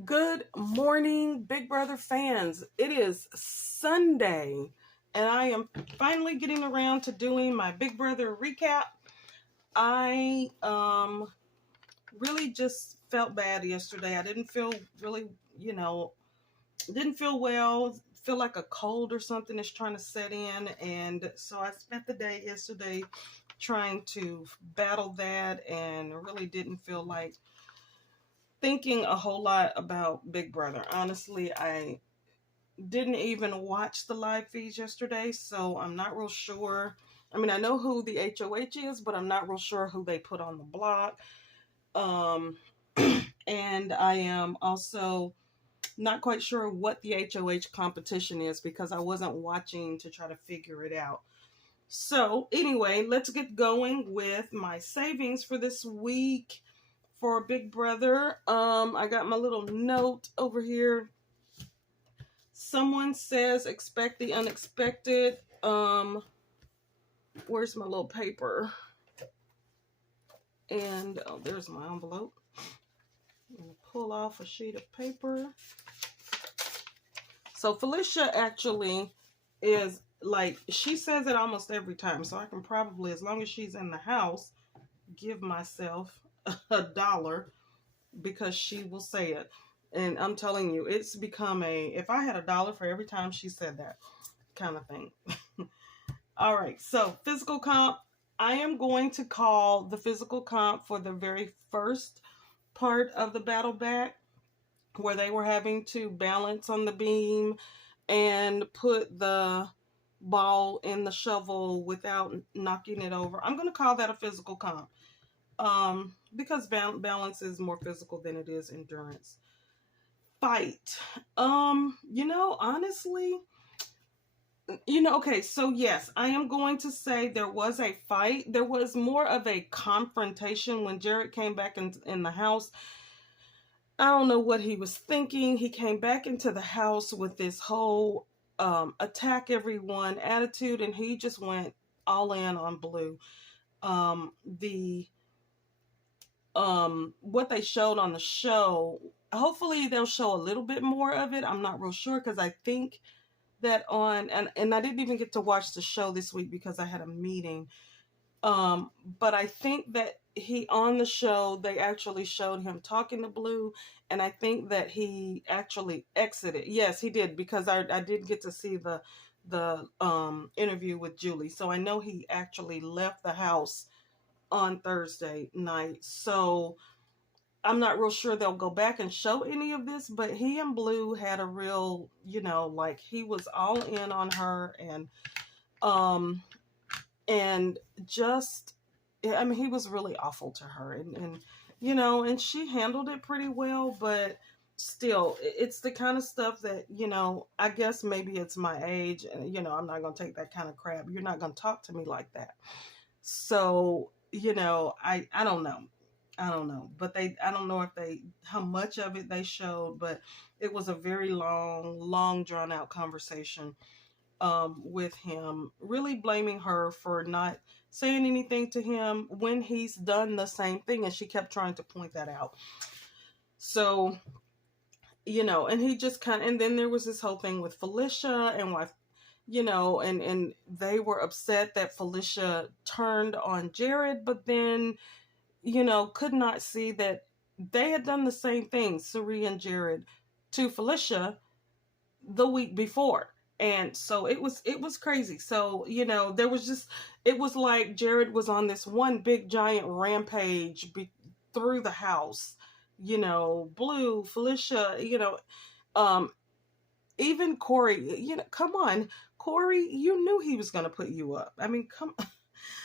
Good morning, Big Brother fans. It is Sunday, and I am finally getting around to doing my Big Brother recap. I really just felt bad yesterday. I didn't feel really, didn't feel well. Feel like a cold or something is trying to set in, and so I spent the day yesterday trying to battle that, and really didn't feel like thinking a whole lot about Big Brother. Honestly, I didn't even watch the live feeds yesterday, so I'm not real sure. I mean, I know who the HOH is, but I'm not real sure who they put on the block. Um, and I am also not quite sure what the HOH competition is because I wasn't watching to try to figure it out. So, anyway, let's get going with my savings for this week for Big Brother. I got my little note over here. Someone says expect the unexpected. Where's my little paper? And there's my envelope. I'm gonna pull off a sheet of paper. So Felicia actually is like, she says it almost every time. So I can probably, as long as she's in the house, give myself $1 because she will say it. And I'm telling you, it's become if I had $1 for every time she said that kind of thing. All right, so physical comp. I am going to call the physical comp for the very first part of the battle back where they were having to balance on the beam and put the ball in the shovel without knocking it over. I'm going to call that a physical comp because balance is more physical than it is endurance. Fight. Honestly, okay, so yes, I am going to say there was a fight. There was more of a confrontation when Jared came back in the house. I don't know what he was thinking. He came back into the house with this whole attack everyone attitude, and he just went all in on Blue. The what they showed on the show, hopefully they'll show a little bit more of it. I'm not real sure because I think that and I didn't even get to watch the show this week because I had a meeting. But I think that he on the show they actually showed him talking to Blue, and I think that he actually exited. Yes, he did because I did get to see the interview with Julie, so I know he actually left the house on Thursday night. So I'm not real sure they'll go back and show any of this, but he and Blue had a real, like he was all in on her um and just I mean he was really awful to her and she handled it pretty well, but still it's the kind of stuff that, I guess maybe it's my age and I'm not going to take that kind of crap. You're not going to talk to me like that. So, I don't know. I don't know, but I don't know how much of it they showed, but it was a very long drawn out conversation with him, really blaming her for not saying anything to him when he's done the same thing. And she kept trying to point that out. So, and he just and then there was this whole thing with Felicia and why, and they were upset that Felicia turned on Jared, but then could not see that they had done the same thing, Cirie and Jared, to Felicia the week before. And so it was crazy. So, it was like Jared was on this one big giant rampage through the house, Blue, Felicia, even Corey, come on, Corey, you knew he was going to put you up. I mean, come on.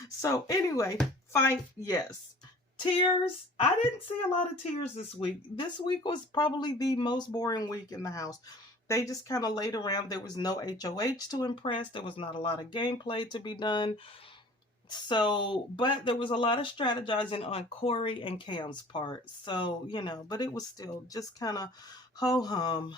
So anyway, fight, yes. Tears, I didn't see a lot of tears this week. This week was probably the most boring week in the house. They just kind of laid around. There was no HOH to impress. There was not a lot of gameplay to be done. So, but there was a lot of strategizing on Corey and Cam's part. So, but it was still just kind of ho-hum.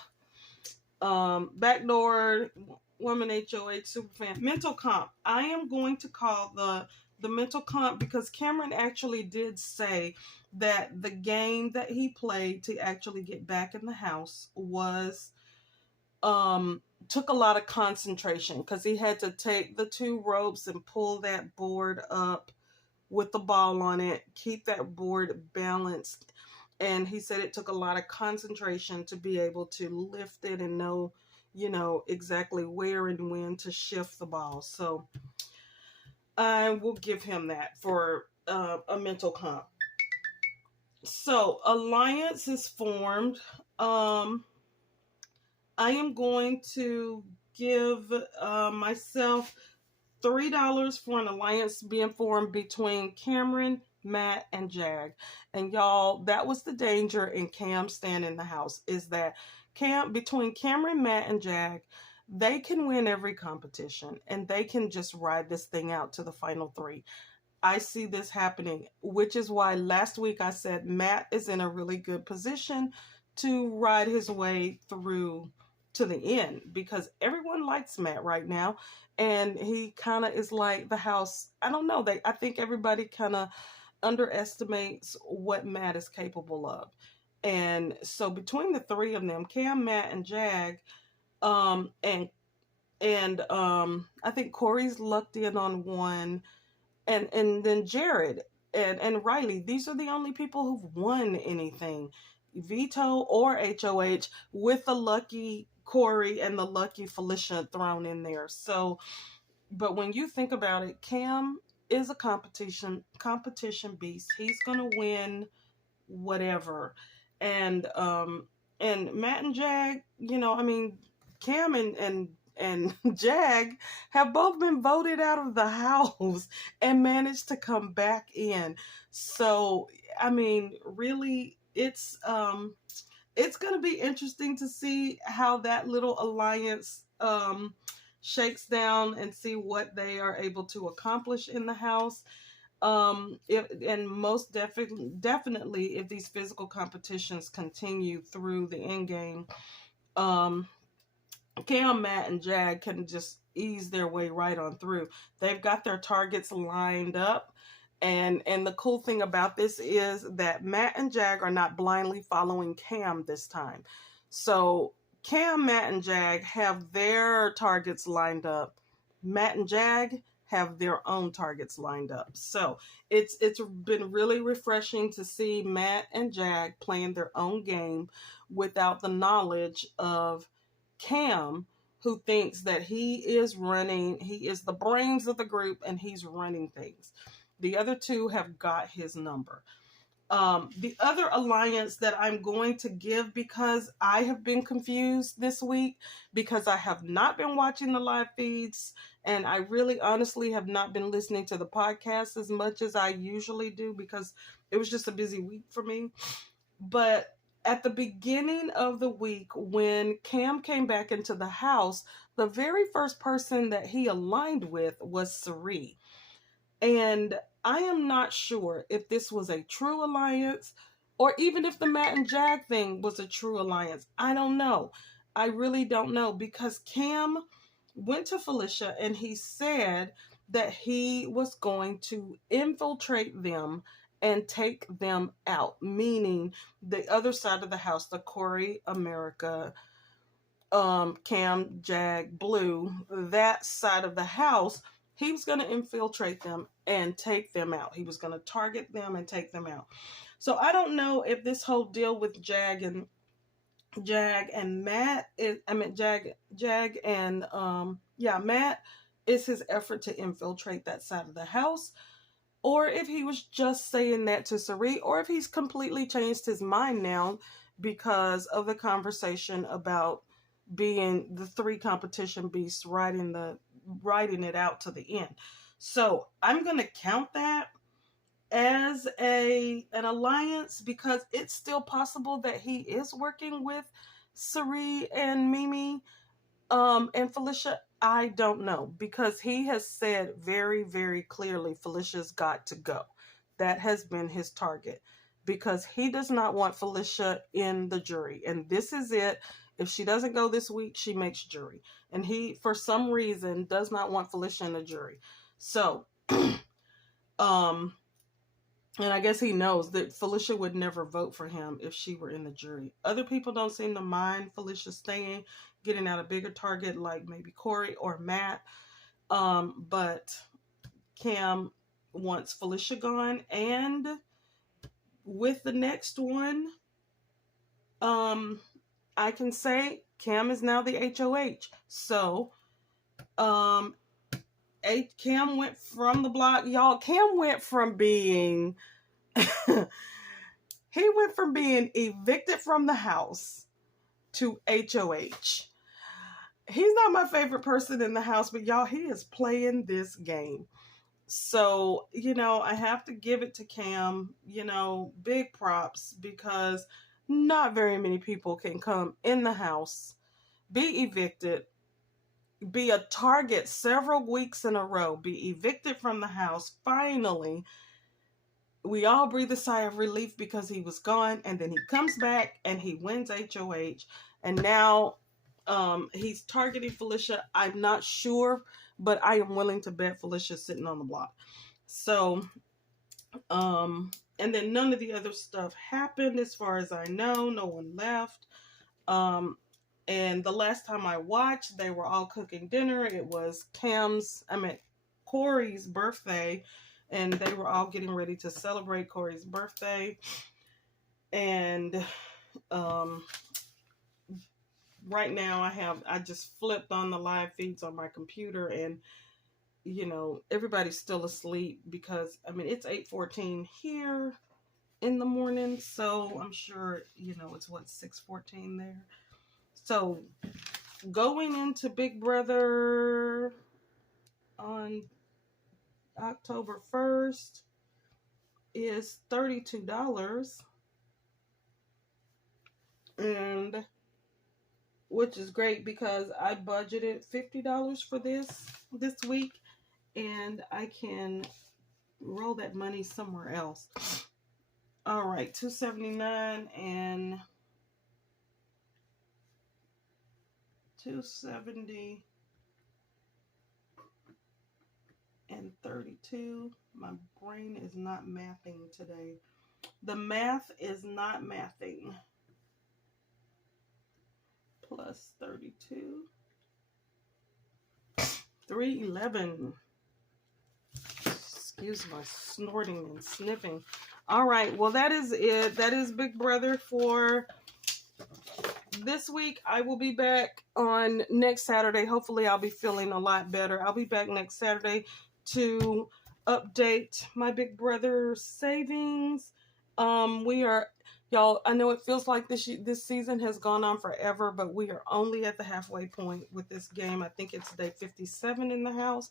Backdoor woman HOH superfan. Mental comp. I am going to call the the mental comp, because Cameron actually did say that the game that he played to actually get back in the house was took a lot of concentration, because he had to take the two ropes and pull that board up with the ball on it, keep that board balanced. And he said it took a lot of concentration to be able to lift it and know, exactly where and when to shift the ball. So I will give him that for a mental comp. So Alliance is formed. I am going to give myself $3 for an alliance being formed between Cameron, Matt, and Jag. And y'all, that was the danger in Cam staying in the house, is that between Cameron, Matt, and Jag, they can win every competition and they can just ride this thing out to the final three. I see this happening, which is why last week I said Matt is in a really good position to ride his way through to the end, because everyone likes Matt right now, and he kind of is like the house. I don't know. I think everybody kind of underestimates what Matt is capable of. And so between the three of them, Cam, Matt, and Jag, and I think Corey's lucked in on one, and then Jared and Riley. These are the only people who've won anything, veto or HOH, with the lucky Corey and the lucky Felicia thrown in there. So, but when you think about it, Cam is a competition beast. He's gonna win whatever. And Matt and Jag, Cam and Jag have both been voted out of the house and managed to come back in. So, really, it's going to be interesting to see how that little alliance shakes down and see what they are able to accomplish in the house. And most definitely, if these physical competitions continue through the end game, Cam, Matt, and Jag can just ease their way right on through. They've got their targets lined up. And the cool thing about this is that Matt and Jag are not blindly following Cam this time. So Cam, Matt, and Jag have their targets lined up. Matt and Jag have their own targets lined up. So it's been really refreshing to see Matt and Jag playing their own game without the knowledge of Cam, who thinks that he is the brains of the group and he's running things. The other two have got his number. The other alliance that I'm going to give, because I have been confused this week, because I have not been watching the live feeds, and I really honestly have not been listening to the podcast as much as I usually do, because it was just a busy week for me. But at the beginning of the week, when Cam came back into the house, the very first person that he aligned with was Cirie. And I am not sure if this was a true alliance, or even if the Matt and Jag thing was a true alliance. I don't know. I really don't know, because Cam went to Felicia and he said that he was going to infiltrate them and take them out, meaning the other side of the house, the Corey, America, Cam, Jag, Blue, that side of the house. He was going to infiltrate them and take them out. He was going to target them and take them out. So I don't know if this whole deal with Jag and Matt Matt is his effort to infiltrate that side of the house, or if he was just saying that to Cirie, or if he's completely changed his mind now because of the conversation about being the three competition beasts riding it out to the end. So I'm going to count that as an alliance, because it's still possible that he is working with Cirie and Mimi and Felicia. I don't know, because he has said very, very clearly Felicia's got to go. That has been his target, because he does not want Felicia in the jury. And this is it. If she doesn't go this week, she makes jury. And he, for some reason, does not want Felicia in the jury. So And I guess he knows that Felicia would never vote for him if she were in the jury. Other people don't seem to mind Felicia staying, getting out a bigger target like maybe Corey or Matt. But Cam wants Felicia gone. And with the next one, I can say Cam is now the HOH. So, Cam went from the block. Y'all, Cam went from being... he went from being evicted from the house to HOH. He's not my favorite person in the house, but y'all, he is playing this game. So, I have to give it to Cam, big props, because not very many people can come in the house, be evicted, be a target several weeks in a row, be evicted from the house. Finally, we all breathe a sigh of relief because he was gone, and then he comes back and he wins HOH, and now he's targeting Felicia. I'm not sure, but I am willing to bet Felicia's sitting on the block. So, and then none of the other stuff happened as far as I know. No one left. And the last time I watched, they were all cooking dinner. It was Corey's birthday, and they were all getting ready to celebrate Corey's birthday. And right now I just flipped on the live feeds on my computer, and everybody's still asleep because it's 8:14 here in the morning, so I'm sure it's 6:14 there. So going into Big Brother on October 1st is $32, and which is great because I budgeted $50 for this week, and I can roll that money somewhere else. All right, $279 and $270 and $32. My brain is not mathing today. The math is not mathing. Plus 32. $311. Excuse my snorting and sniffing. All right, well, that is it. That is Big Brother for this week. I will be back on next Saturday. Hopefully, I'll be feeling a lot better. I'll be back next Saturday to update my Big Brother savings. Y'all, I know it feels like this season has gone on forever, but we are only at the halfway point with this game. I think it's day 57 in the house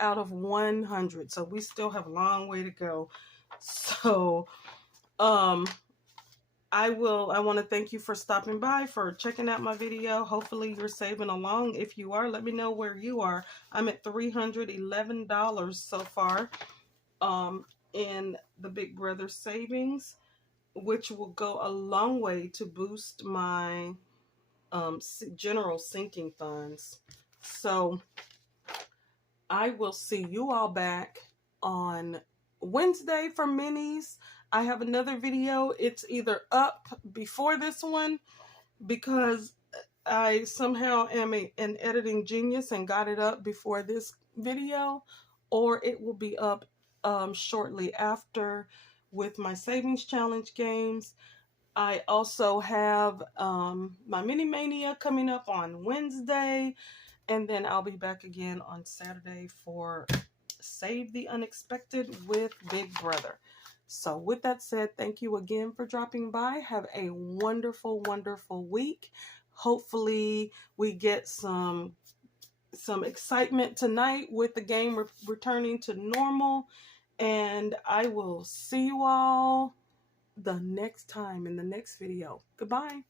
out of 100. So we still have a long way to go. So, I want to thank you for stopping by, for checking out my video. Hopefully you're saving along. If you are, let me know where you are. I'm at $311 so far in the Big Brother savings, which will go a long way to boost my general sinking funds. So I will see you all back on Wednesday for minis. I have another video. It's either up before this one because I somehow am an editing genius and got it up before this video, or it will be up shortly after with my savings challenge games. I also have my mini mania coming up on Wednesday, and then I'll be back again on Saturday for Save the Unexpected with Big Brother. So with that said, thank you again for dropping by. Have a wonderful, wonderful week. Hopefully we get some excitement tonight with the game returning to normal. And I will see you all the next time in the next video. Goodbye.